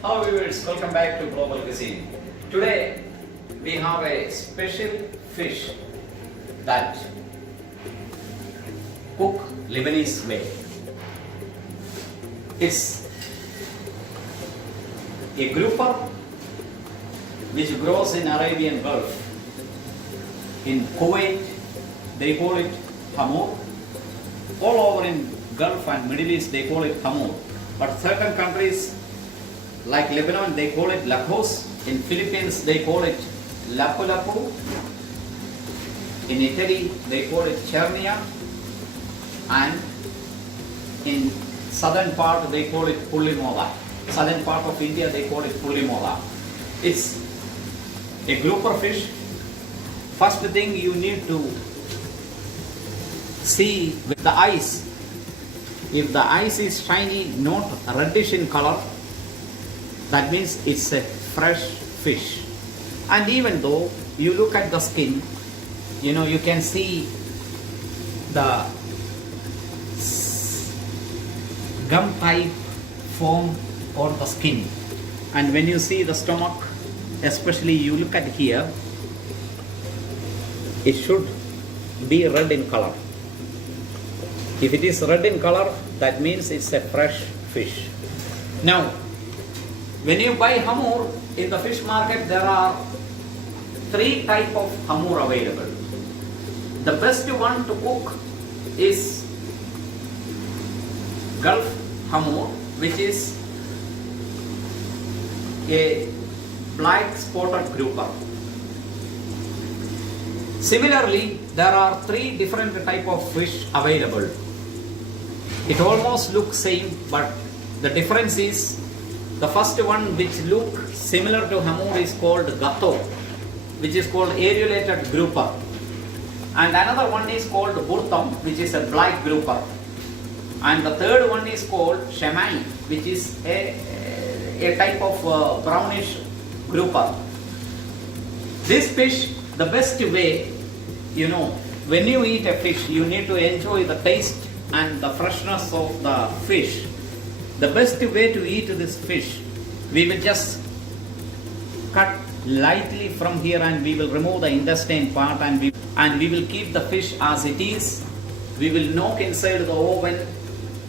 Hello viewers, welcome back to Global Cuisine. Today we have a special fish that cook Lebanese way. It's a grouper which grows in Arabian Gulf. In Kuwait they call it Hammour. All over in Gulf and Middle East they call it Hammour. But certain countries like Lebanon, they call it lakos. In Philippines, they call it lapu-lapu. In Italy, they call it chernia. And in southern part, they call it pullimola. Southern part of India, they call it pullimola. It's a grouper fish. First thing you need to see with the eyes. If the eyes is shiny, not reddish in color, that means it's a fresh fish. And even though you look at the skin, you can see the gum type form or the skin. And when you see the stomach, especially you look at here, it should be red in color. If it is red in color, that means it's a fresh fish. Now, when you buy Hammour in the fish market, there are three types of Hammour available. The best one to cook is Gulf Hammour, which is a black spotted grouper. Similarly, there are three different types of fish available. It almost looks same, but the difference is the first one which look similar to Hammour is called gatto, which is called aerulated grouper. And another one is called burtam, which is a black grouper. And the third one is called shamai, which is a type of brownish grouper. This fish, the best way, when you eat a fish, you need to enjoy the taste and the freshness of the fish. The best way to eat this fish, we will just cut lightly from here and we will remove the intestine part and we will keep the fish as it is. We will knock inside the oven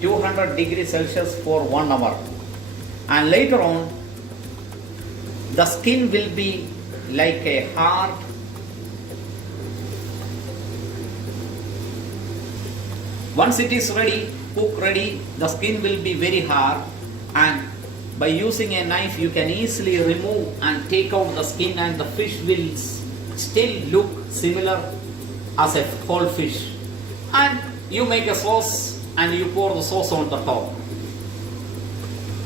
200 degrees Celsius for 1 hour. And later on, the skin will be like a hard once it is ready, cook ready, the skin will be very hard, and by using a knife you can easily remove and take out the skin, and the fish will still look similar as a whole fish. And you make a sauce and you pour the sauce on the top.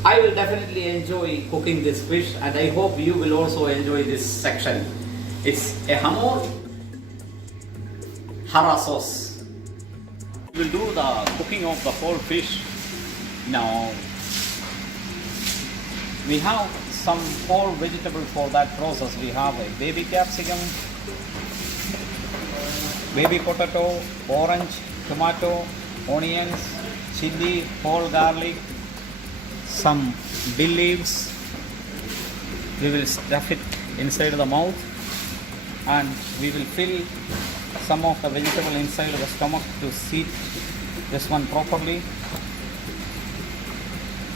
I will definitely enjoy cooking this fish, and I hope you will also enjoy this section. It's a Hammour hara sauce. We will do the cooking of the whole fish. Now, we have some whole vegetable for that process. We have a baby capsicum, baby potato, orange, tomato, onions, chili, whole garlic, some bay leaves. We will stuff it inside the mouth and we will fill some of the vegetable inside the stomach to seat this one properly.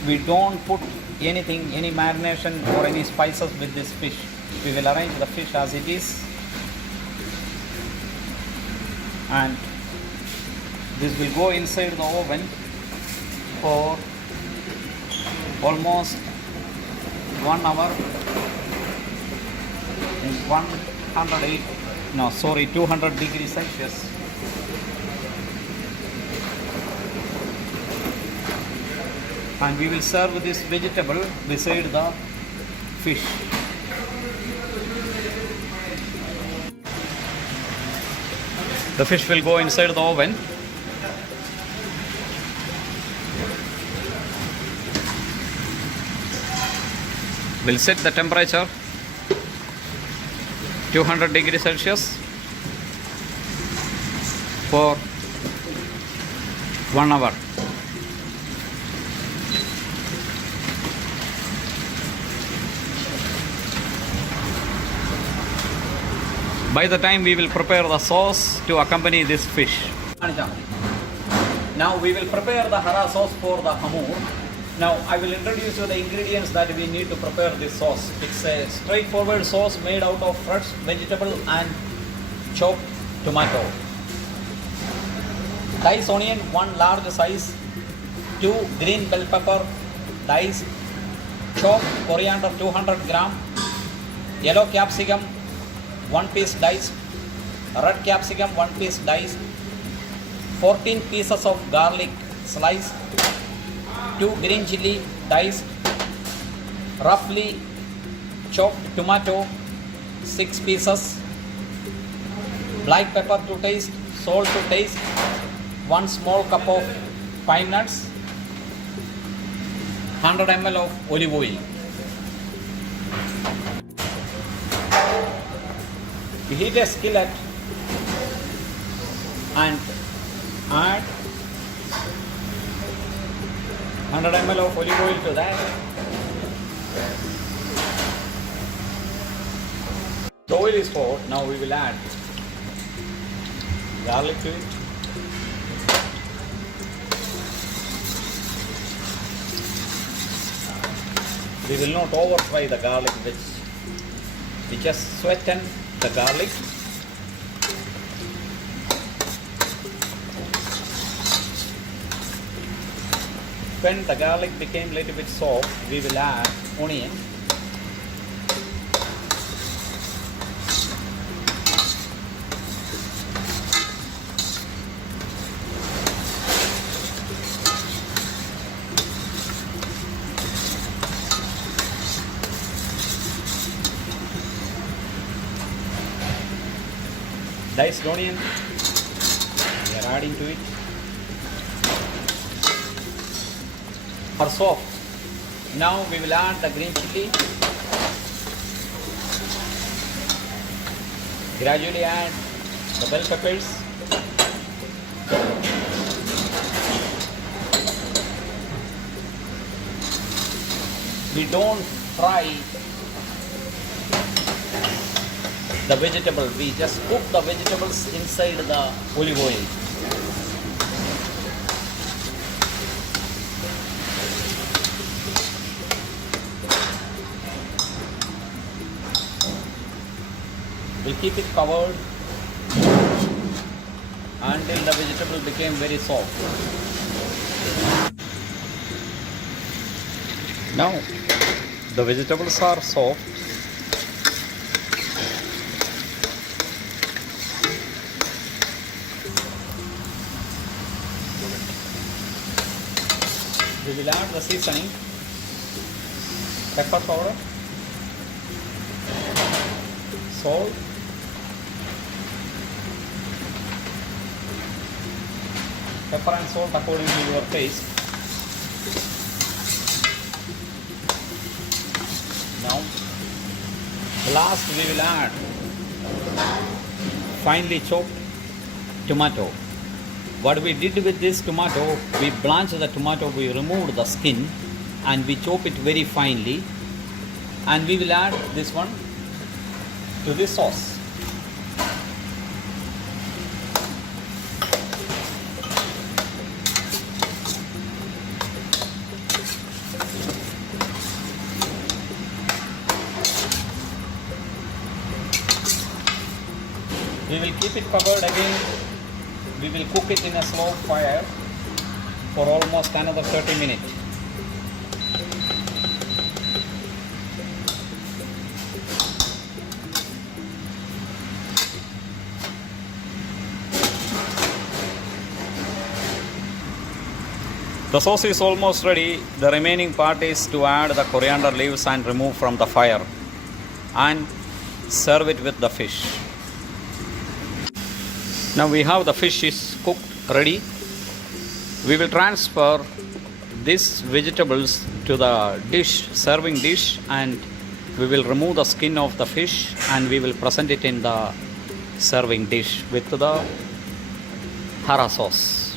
We don't put anything, any marination or any spices with this fish. We will arrange the fish as it is, and this will go inside the oven for almost 1 hour in 200 degrees Celsius. And we will serve this vegetable beside the fish. The fish will go inside the oven. We'll set the temperature 200 degrees Celsius for 1 hour. By the time we will prepare the sauce to accompany this fish. Now we will prepare the hara sauce for the hammour. Now I will introduce you the ingredients that we need to prepare this sauce. It's a straightforward sauce made out of fresh vegetable and chopped tomato. Diced onion 1 large size, 2 green bell pepper diced, chopped coriander 200 gram, yellow capsicum 1 piece diced, red capsicum 1 piece diced, 14 pieces of garlic sliced, 2 green chilli diced, roughly chopped tomato 6 pieces, black pepper to taste, salt to taste, 1 small cup of pine nuts, 100 ml of olive oil. We heat a skillet and add 100 ml of olive oil to that. The oil is hot. Now we will add garlic to it. We will not over fry the garlic, which we just sweeten the garlic. When the garlic became a little bit soft, we will add onion. Diced onion, we are adding to it. For soft. Now we will add the green chilli. Gradually add the bell peppers. We don't fry the vegetable, we just cook the vegetables inside the olive oil. We keep it covered until the vegetable became very soft. Now the vegetables are soft. We will add the seasoning, pepper powder, salt, pepper and salt according to your taste. Now, last we will add finely chopped tomato. What we did with this tomato, we blanched the tomato, we removed the skin and we chop it very finely, and we will add this one to this sauce. We will keep it covered again. We will cook it in a slow fire for almost another 30 minutes. The sauce is almost ready. The remaining part is to add the coriander leaves and remove from the fire and serve it with the fish. Now we have the fish is cooked ready. We will transfer these vegetables to the dish, serving dish, and we will remove the skin of the fish and we will present it in the serving dish with the hara sauce.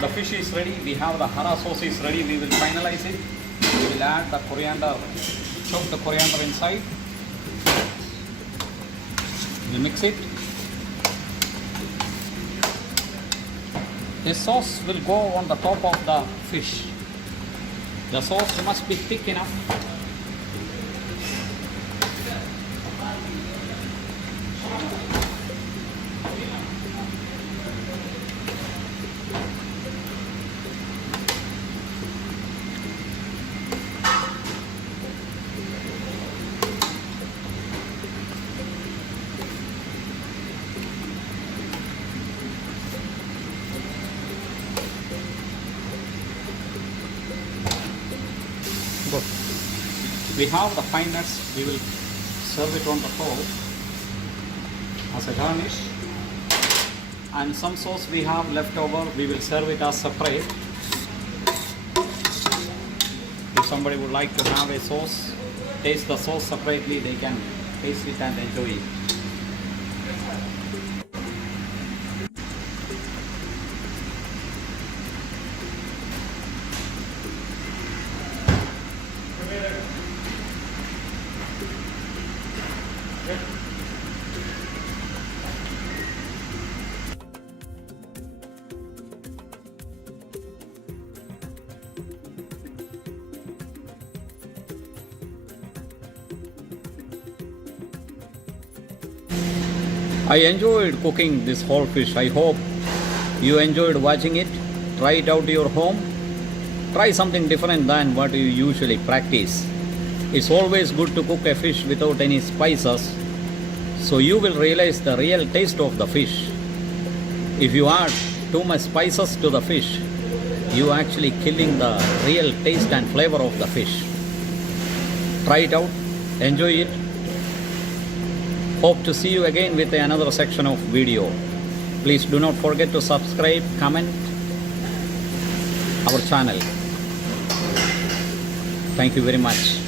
The fish is ready. We have the hara sauce is ready. We will finalize it. We'll add the coriander, chop the coriander inside. We mix it. This sauce will go on the top of the fish. The sauce must be thick enough. Good. We have the fine nuts. We will serve it on the top as a garnish. And some sauce we have left over, we will serve it as separate. If somebody would like to have a sauce, taste the sauce separately, they can taste it and enjoy it. I enjoyed cooking this whole fish. I hope you enjoyed watching it. Try it out your home. Try something different than what you usually practice. It's always good to cook a fish without any spices, so you will realize the real taste of the fish. If you add too much spices to the fish, you are actually killing the real taste and flavor of the fish. Try it out. Enjoy it. Hope to see you again with another section of video. Please do not forget to subscribe, comment our channel. Thank you very much.